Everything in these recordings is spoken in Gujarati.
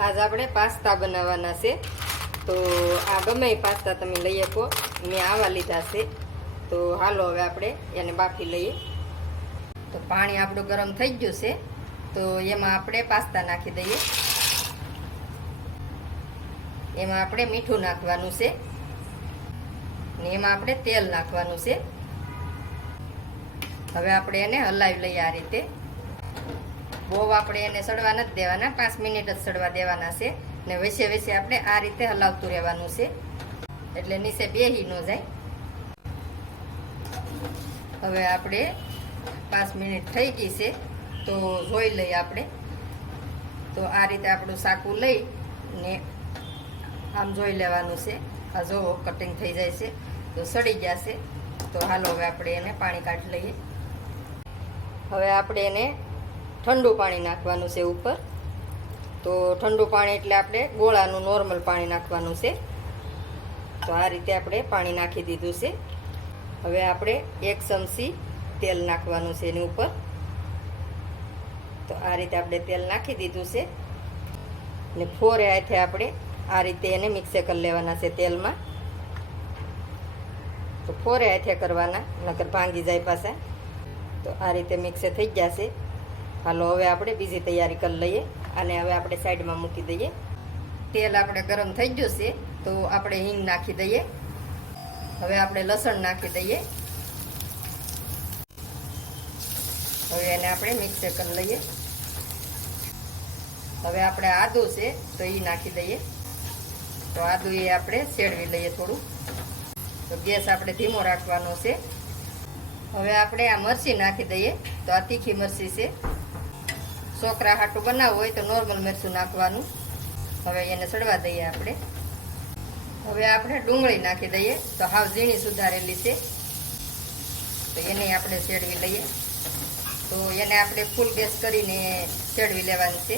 આજ આપણે પાસ્તા બનાવવાના છે. તો આ ગમે પાસ્તા તમે લઈ શકો. મેં આવા લીધા છે. તો હાલો હવે આપણે એને બાફી લઈએ. તો પાણી આપણું ગરમ થઈ ગયું છે. તો એમાં આપણે પાસ્તા નાખી દઈએ. એમાં આપણે મીઠું નાખવાનું છે. ને એમાં આપણે તેલ નાખવાનું છે. હવે આપણે એને હલાવી લઈએ આ રીતે. બહુ આપણે એને સડવા નથી દેવાના, પાંચ મિનિટ જ સડવા દેવાના છે. ને વચ્ચે વચ્ચે આપણે આ રીતે હલાવતું રહેવાનું છે. એટલે નીચે બેહી ન જાય. હવે આપણે પાંચ મિનિટ થઈ ગઈ છે, તો જોઈ લઈએ આપણે. તો આ રીતે આપણું સાકું લઈ ને આમ જોઈ લેવાનું છે. આ જો કટિંગ થઈ જાય છે, તો સડી ગયા છે. તો હાલો હવે આપણે એને પાણી કાઢી લઈએ. હવે આપણે એને ઠંડુ પાણી નાખવાનું છે ઉપર. તો ઠંડુ પાણી એટલે આપણે ગોળાનું નોર્મલ પાણી નાખવાનું છે. તો આ રીતે આપણે પાણી નાખી દીધું છે. હવે આપણે એક ચમચી તેલ નાખવાનું છે એની ઉપર. તો આ રીતે આપણે તેલ નાખી દીધું છે. ને ફોરે હાથે આપણે આ રીતે એને મિક્સે કરી લેવાના છે તેલમાં. તો ફોરે હાથે કરવાના, નકર ભાંગી જાય પાછા. તો આ રીતે મિક્સે થઈ જશે હાલો, હવે આપણે બીજી તૈયારી કરી લઈએ અને હવે આપણે સાઈડમાં મૂકી દઈએ. તેલ આપણે ગરમ થઈ ગયું છે, તો આપણે હિંગ નાખી દઈએ. હવે આપણે લસણ નાખી દઈએ. હવે એને આપણે મિક્સર કરી લઈએ. હવે આપણે આદુ છે, તો એ નાખી દઈએ. તો આદુ એ આપણે શેડવી લઈએ થોડું. તો ગેસ આપણે ધીમો રાખવાનો છે. હવે આપણે આ મરચી નાખી દઈએ. તો આ તીખી મરચી છે. છોકરા હાટું બનાવવું હોય તો નોર્મલ મરચું નાખવાનું. હવે એને સડવા દઈએ આપણે. હવે આપણે ડુંગળી નાખી દઈએ. તો હાવ ઝીણી સુધારેલી છે. તો એને આપણે ચેડવી લઈએ. તો એને આપણે ફૂલ ગેસ કરીને શેડવી લેવાની છે.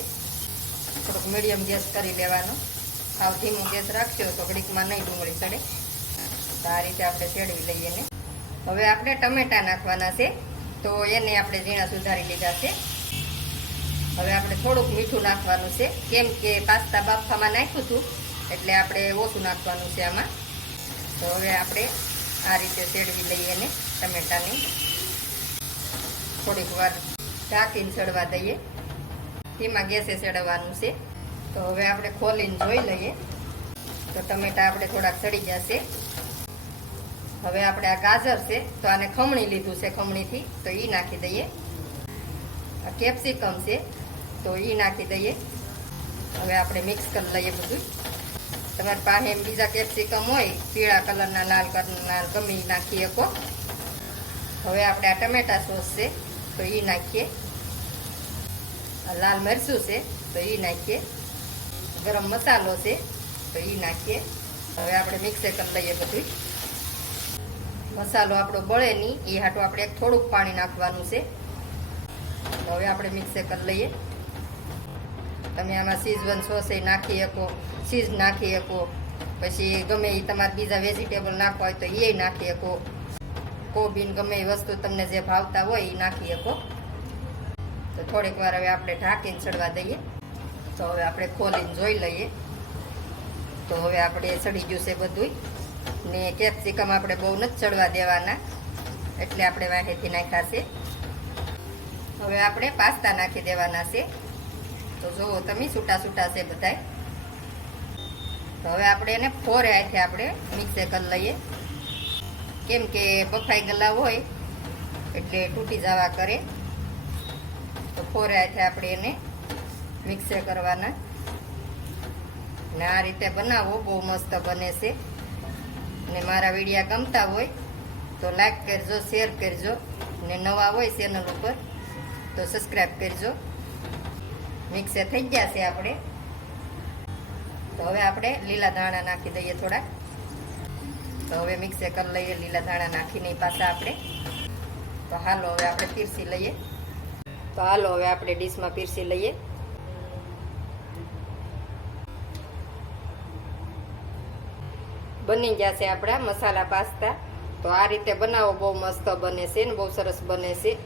થોડુંક મીડિયમ ગેસ કરી લેવાનો. હાવ ધીમો ગેસ રાખશો તો ઘડીકમાં નહીં ડુંગળી સડે. તો આ રીતે આપણે ચેડવી લઈએ ને હવે આપણે ટમેટા નાખવાના છે. તો એને આપણે ઝીણા સુધારી લીધા છે. હવે આપણે થોડુંક મીઠું નાખવાનું છે. કેમ કે પાસ્તા બાફામાં નાખ્યું હતું, એટલે આપણે ઓછું નાખવાનું છે આમાં. તો હવે આપણે આ રીતે ચેડવી લઈએ ને ટમેટાને થોડીક વાર ઢાંકીને ચડવા દઈએ. તેમાં ગેસે ચડવાનું છે. તો હવે આપણે ખોલીને જોઈ લઈએ. તો ટમેટા આપણે થોડાક ચડી જશે. હવે આપણે આ ગાજર છે, તો આને ખમણી લીધું છે ખમણીથી, તો એ નાખી દઈએ. આ કેપ્સિકમ છે તો એ નાખી દઈએ. હવે આપણે મિક્સ કરી લઈએ બધું. તમારી પાસે બીજા કેપ્સિકમ હોય, પીળા કલરના, લાલ કલરના, ગમે ઈ નાખી શકો. હવે આપણે આ ટમેટા સોસ છે, તો એ નાખીએ. લાલ મરચું છે, તો એ નાખીએ. ગરમ મસાલો છે, તો એ નાખીએ. હવે આપણે મિક્સે કરી લઈએ બધું. મસાલો આપણો બળે નહીં એ હાટું આપણે થોડુંક પાણી નાખવાનું છે. હવે આપણે મિક્સે કરી લઈએ. તમે આમાં સીઝવન સોસ નાખી શકો ચીઝ નાખી શકો. પછી ગમે એ તમારે બીજા વેજીટેબલ નાખવા હોય તો એ નાખી શકો. કોબીન ગમે એ વસ્તુ તમને જે ભાવતા હોય એ નાખી શકો. તો થોડીક વાર હવે આપણે ઢાંકીને ચડવા દઈએ. તો હવે આપણે ખોલીને જોઈ લઈએ. તો હવે આપણે ચડી ગયું છે બધું ને કેપ્સિકમ આપણે બહુ નથી ચડવા દેવાના. એટલે આપણે વાંહેથી નાખ્યા છે. હવે આપણે પાસ્તા નાખી દેવાના છે. તો જુઓ તમે છૂટા છૂટા છે બધાય. તો હવે આપણે એને ફોરે હાથે આપણે મિક્સે કરી લઈએ. કેમ કે બફાઈ ગયેલા હોય એટલે તૂટી જવા કરે. તો ફોરે હાથે આપણે એને મિક્સે કરવાના. ને આ રીતે બનાવો, બહુ મસ્ત બને છે. ને મારા વિડીયા ગમતા હોય તો લાઈક કરજો શેર કરજો. ને નવા હોય ચેનલ ઉપર તો સબસ્ક્રાઈબ કરજો. મિક્સે થઈ ગયા છે આપણે. તો હવે આપણે લીલા ધાણા નાખી દઈએ થોડા તો હવે મિક્સે કરી લઈએ, લીલા ધાણા નાખીને પાછા આપણે. તો હાલો હવે આપણે પીરસી લઈએ. તો હાલો હવે આપણે ડીશમાં પીરસી લઈએ. બની ગયા છે આપણા મસાલા પાસ્તા. તો આ રીતે બનાવો, બહુ મસ્ત બને છે ને, બહુ સરસ બને છે.